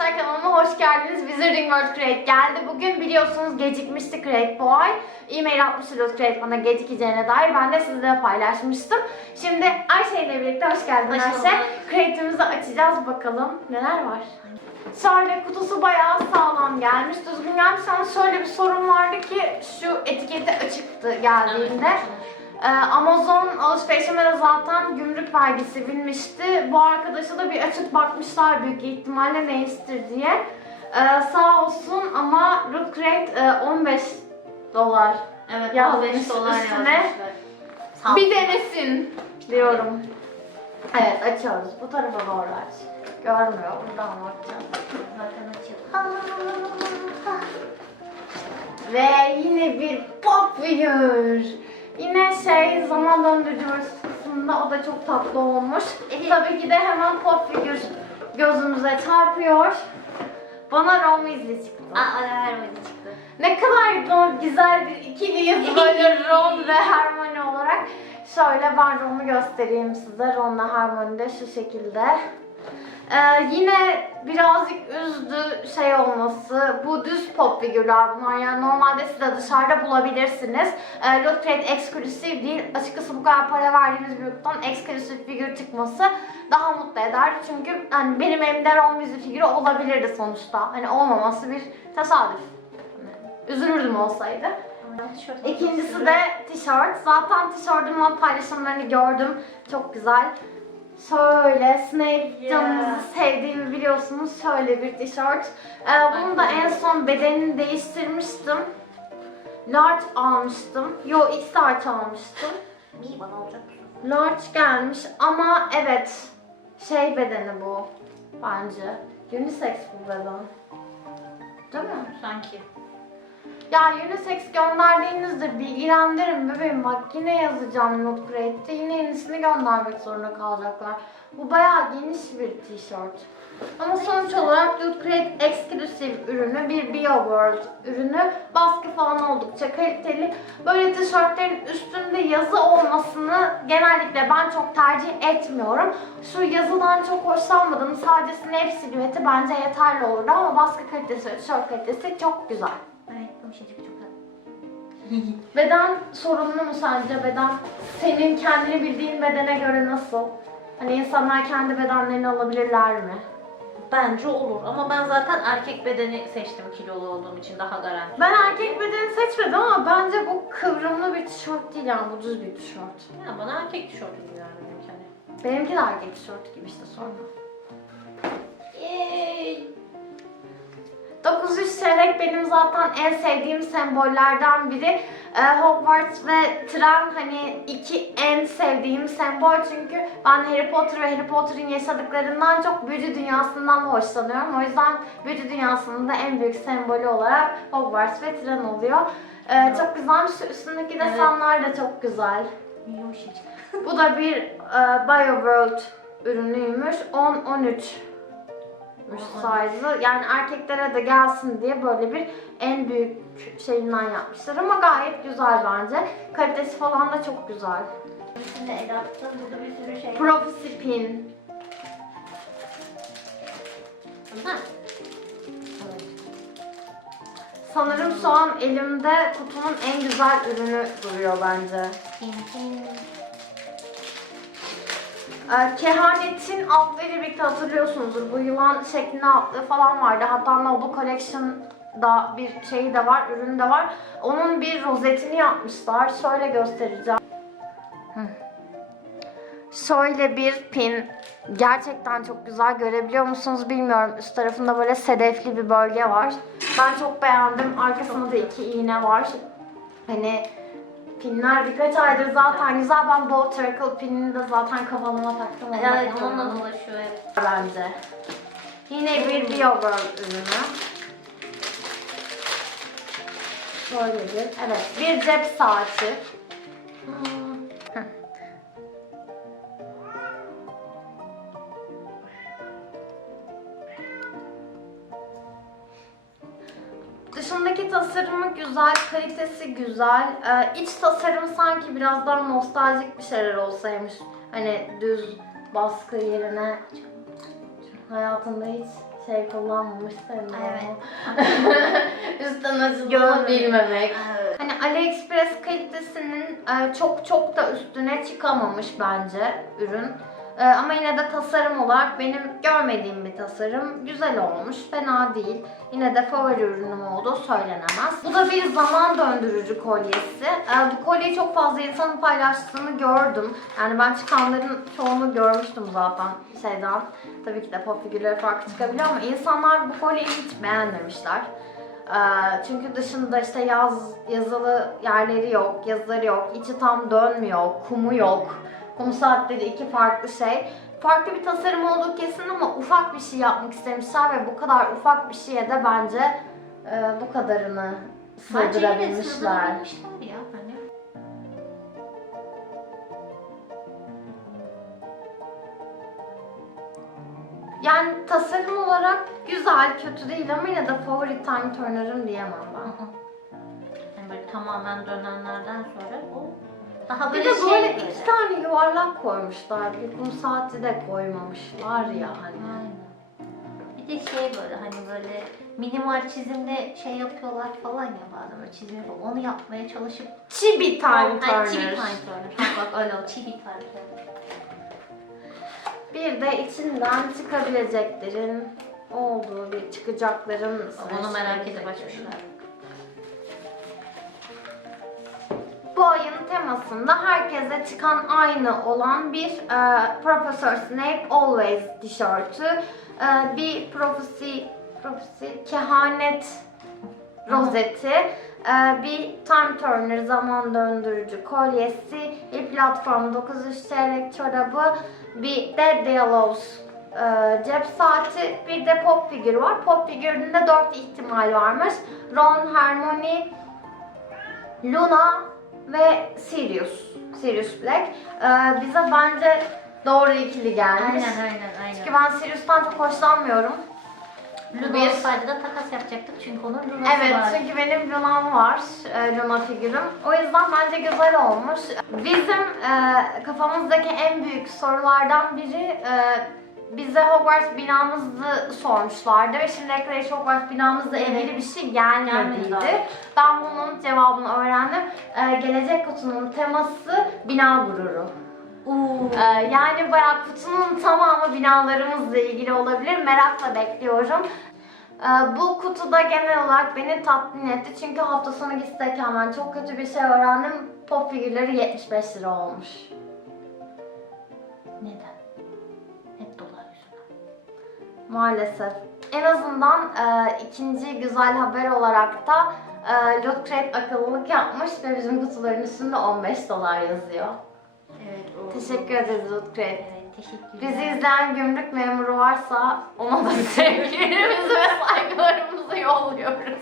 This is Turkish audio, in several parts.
arkadaşlar kanalıma hoş geldiniz. Wizarding World Create geldi. Bugün biliyorsunuz gecikmişti Create bu ay. E-mail atmıştı Create bana gecikeceğine dair. Ben de sizlere paylaşmıştım. Şimdi Ayşe ile birlikte hoş geldin Hoş Ayşe. Create'imizi açacağız bakalım neler var. Şöyle kutusu bayağı sağlam gelmiş, düzgün gelmiş ama şöyle bir sorun vardı ki şu etiketi açıktı geldiğinde. Ee, Amazon alışverişime de zaten gümrük vergisi binmişti. Bu arkadaşa da bir açıp bakmışlar büyük ihtimalle neyizdir diye. Ee, sağ olsun ama Root Crate e, 15 dolar. Evet, Yazmış 15 dolar üstüne. yazmışlar. Bir denesin diyorum. Evet açıyoruz. Bu tarafa doğru aç. Görmüyor. Buradan bakacağız. Zaten açıldı. Ve yine bir pop figür. Yine şey zaman döndürücü kısmında o da çok tatlı olmuş. Tabii ki de hemen pop figür gözümüze çarpıyor. Bana Weasley çıktı. Aa, Hermione çıktı. Ne kadar da güzel bir ikiliyiz böyle Ron ve Hermione olarak. Şöyle ben Ron'u göstereyim size. Ron'la Hermione de şu şekilde. Ee, yine birazcık üzdü şey olması. Bu düz pop figürler bunlar. Yani normalde siz de dışarıda bulabilirsiniz. Ee, Loot eksklusif değil. Açıkçası bu kadar para verdiğimiz bir gruptan eksklusif figür çıkması daha mutlu eder. Çünkü hani benim elimde Ron Weasley figürü olabilirdi sonuçta. Hani olmaması bir tesadüf. Hani üzülürdüm olsaydı. İkincisi de tişört. Zaten tişörtümün paylaşımlarını gördüm. Çok güzel. Şöyle Snape Yeah. canınızı sevdiğimi biliyorsunuz. Şöyle bir tişört. Ee, bunu da en son bedenini değiştirmiştim. Large almıştım. Yo X large almıştım. İyi bana olacak. Large gelmiş ama evet şey bedeni bu bence. Unisex bu beden. Değil mi? Sanki. Ya unisex gönderdiğinizde bilgilendirin bebeğim bak yine yazacağım Not Great'te yine yenisini göndermek zorunda kalacaklar. Bu bayağı geniş bir tişört. Ama sonuç olarak Loot Crate Exclusive ürünü, bir BioWorld ürünü. Baskı falan oldukça kaliteli. Böyle tişörtlerin üstünde yazı olmasını genellikle ben çok tercih etmiyorum. Şu yazıdan çok hoşlanmadım. Sadece Snap silüeti bence yeterli olurdu ama baskı kalitesi, tişört kalitesi çok güzel. Şeycik çok. Beden sorunlu mu sence beden? Senin kendini bildiğin bedene göre nasıl? Hani insanlar kendi bedenlerini alabilirler mi? Bence olur ama ben zaten erkek bedeni seçtim kilolu olduğum için daha garanti. Ben erkek bedeni seçmedim ama bence bu kıvrımlı bir tişört değil yani bu düz bir tişört. Ya bana erkek tişörtü gibi geldi benimki hani. Benimki de erkek tişört gibi işte sonra. 900 çeyrek benim zaten en sevdiğim sembollerden biri. Ee, Hogwarts ve tren hani iki en sevdiğim sembol çünkü ben Harry Potter ve Harry Potter'ın yaşadıklarından çok büyücü dünyasından hoşlanıyorum. O yüzden büyücü dünyasının da en büyük sembolü olarak Hogwarts ve tren oluyor. Ee, çok güzelmiş. Üstündeki Evet. desenler de çok güzel. Bu da bir e, BioWorld ürünüymüş. 10-13 size'ı. Yani erkeklere de gelsin diye böyle bir en büyük şeyinden yapmışlar ama gayet güzel bence. Kalitesi falan da çok güzel. Burada bir sürü şey. Prophecy pin. Sanırım şu an elimde kutunun en güzel ürünü duruyor bence. Tin tin. Ee, Kehanetin altlarıyla birlikte hatırlıyorsunuzdur. Bu yılan şeklinde altlığı falan vardı. Hatta Noble Collection'da bir şeyi de var, ürünü de var. Onun bir rozetini yapmışlar. Şöyle göstereceğim. Şöyle bir pin. Gerçekten çok güzel. Görebiliyor musunuz bilmiyorum. Üst tarafında böyle sedefli bir bölge var. Ben çok beğendim. Arkasında da iki iğne var. Hani Pinler birkaç aydır zaten güzel. Ben Bow Circle pinini de zaten kafama taktım. Evet onunla dolaşıyor hep. bence. Yine bir BioWorld ürünü. Şöyle bir, evet bir cep saati. Dışındaki tasarımı güzel, kalitesi güzel. Ee, iç tasarım sanki biraz daha nostaljik bir şeyler olsaymış. Hani düz baskı yerine hayatımda hiç şey kullanmamış senin. Evet. Üstten açıldığını bilmemek. Evet. Hani AliExpress kalitesinin e, çok çok da üstüne çıkamamış bence ürün. E, ama yine de tasarım olarak benim görmediğim bir tasarım. Güzel olmuş, fena değil. Yine de favori ürünüm olduğu söylenemez. Bu da bir zaman döndürücü kolyesi. E, bu kolyeyi çok fazla insanın paylaştığını gördüm. Yani ben çıkanların çoğunu görmüştüm zaten şeyden. Tabii ki de pop figürleri farklı çıkabiliyor ama insanlar bu kolyeyi hiç beğenmemişler. Ee, çünkü dışında işte yaz yazılı yerleri yok, yazıları yok, içi tam dönmüyor, kumu yok. Kum saatleri iki farklı şey. Farklı bir tasarım olduğu kesin ama ufak bir şey yapmak istemişler ve bu kadar ufak bir şeye de bence e, bu kadarını Bence yine sığdırabilmişler. ya. Hani. Yani tasarım olarak güzel, kötü değil ama yine de favori time turner'ım diyemem ben. Yani böyle tamamen dönenlerden sonra bu daha Bir böyle de böyle şey iki tane yuvarlak koymuşlar. Bir kum saati de koymamışlar ya hani. Aynen. Bir de şey böyle hani böyle minimal çizimde şey yapıyorlar falan ya bazen böyle çizim falan. Onu yapmaya çalışıp Chibi time Ay, turner. Chibi Time Turner. Ha, bak öyle o Chibi Time Turner. Bir de içinden çıkabileceklerin olduğu bir çıkacakların Onu merak edip açmışlar. Bu ayın temasında herkese çıkan aynı olan bir e, Professor Snape Always tişörtü, e, bir Prophecy, Prophecy kehanet rozeti, e, bir Time Turner zaman döndürücü kolyesi, bir platform 900 çeyrek çorabı, bir Dead Yellows e, cep saati, bir de pop figürü var. Pop figüründe 4 ihtimal varmış. Ron, Hermione, Luna ve Sirius. Sirius Black. Ee, bize bence doğru ikili gelmiş. Aynen aynen aynen. Çünkü ben Sirius'tan çok hoşlanmıyorum. Luna bir- olsaydı da takas yapacaktık çünkü onun Luna'sı Evet var. çünkü benim Luna'm var. e, Luna figürüm. O yüzden bence güzel olmuş. Bizim e, kafamızdaki en büyük sorulardan biri e, bize Hogwarts binamızı sormuşlardı ve şimdiye kadar hiç Hogwarts binamızla ilgili bir şey Gelmedi gelmediydi. daha. Ben bunun cevabını öğrendim. E, gelecek kutunun teması bina gururu. Ee, yani bayağı kutunun tamamı binalarımızla ilgili olabilir. Merakla bekliyorum. Ee, bu kutuda genel olarak beni tatmin etti. Çünkü hafta sonu gitseyken ben çok kötü bir şey öğrendim. Pop figürleri 75 lira olmuş. Maalesef. En azından e, ikinci güzel haber olarak da e, Loot Crate akıllılık yapmış ve bizim kutuların üstünde 15 dolar yazıyor. Evet. O... Teşekkür ederiz Loot Crate. Evet teşekkürler. Bizi izleyen gümrük memuru varsa ona da sevgilerimizi ve saygılarımızı yolluyoruz.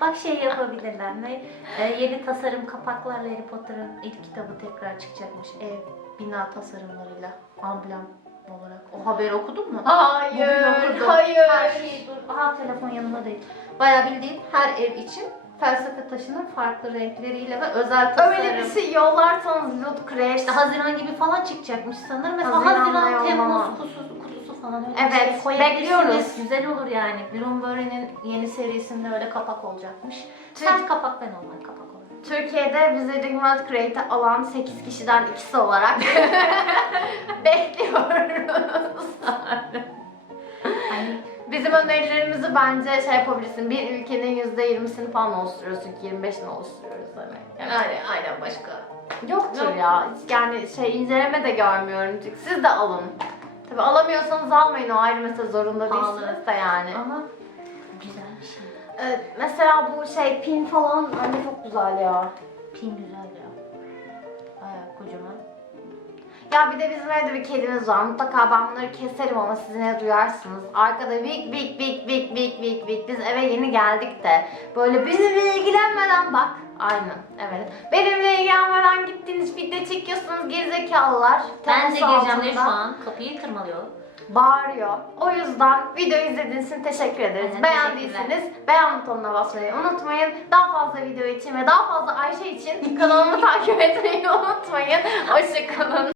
Bak şey yapabilirler ne? Ee, yeni tasarım kapaklarla Harry Potter'ın ilk kitabı tekrar çıkacakmış. Ev, bina tasarımlarıyla, amblem olarak. O haberi okudun mu? Bugün Hayır, okudum. hayır. Her şey dur. Aha telefon yanıma değil. Bayağı bildiğin her ev için felsefe taşının farklı renkleriyle ve özel tasarım. Öyle bir şey yollarsanız Crate. İşte Haziran gibi falan çıkacakmış sanırım. Mesela Haziran'da Haziran, Temmuz yollama. kutusu, kutusu falan öyle Evet, bir şey koyabilirsiniz. bekliyoruz. Güzel olur yani. Bloomberry'nin yeni serisinde öyle kapak olacakmış. Sadece kapak ben normal kapak. Türkiye'de Wizarding World Crate'i alan 8 kişiden ikisi olarak bekliyoruz. Bizim önerilerimizi bence şey yapabilirsin. Bir ülkenin %20'sini falan oluşturuyoruz çünkü 25'ini oluşturuyoruz demek. Yani yani aynen başka. Yoktur Yok. ya. Hiç Yani şey inceleme de görmüyorum. çünkü Siz de alın. Tabi alamıyorsanız almayın o ayrı mesele zorunda Pahalı. değilsiniz de yani. Ama güzel bir şey. Ee, mesela bu şey pin falan bence çok güzel ya. Pin güzel ya. Bayağı kocaman. Ya bir de bizim evde bir kedimiz var. Mutlaka ben bunları keserim ama siz ne duyarsınız. Arkada big big big big big big big. Biz eve yeni geldik de böyle bizimle ilgilenmeden bak. Aynen evet. Benimle ilgilenmeden gittiniz video çekiyorsunuz gerizekalılar. Ben de gireceğim diye şu an kapıyı tırmalıyor. Bağırıyor. O yüzden video izlediğiniz için teşekkür ederiz. Aynen, Beğendiyseniz beğen butonuna basmayı unutmayın. Daha fazla video için ve daha fazla Ayşe için kanalımı takip etmeyi unutmayın. Hoşçakalın.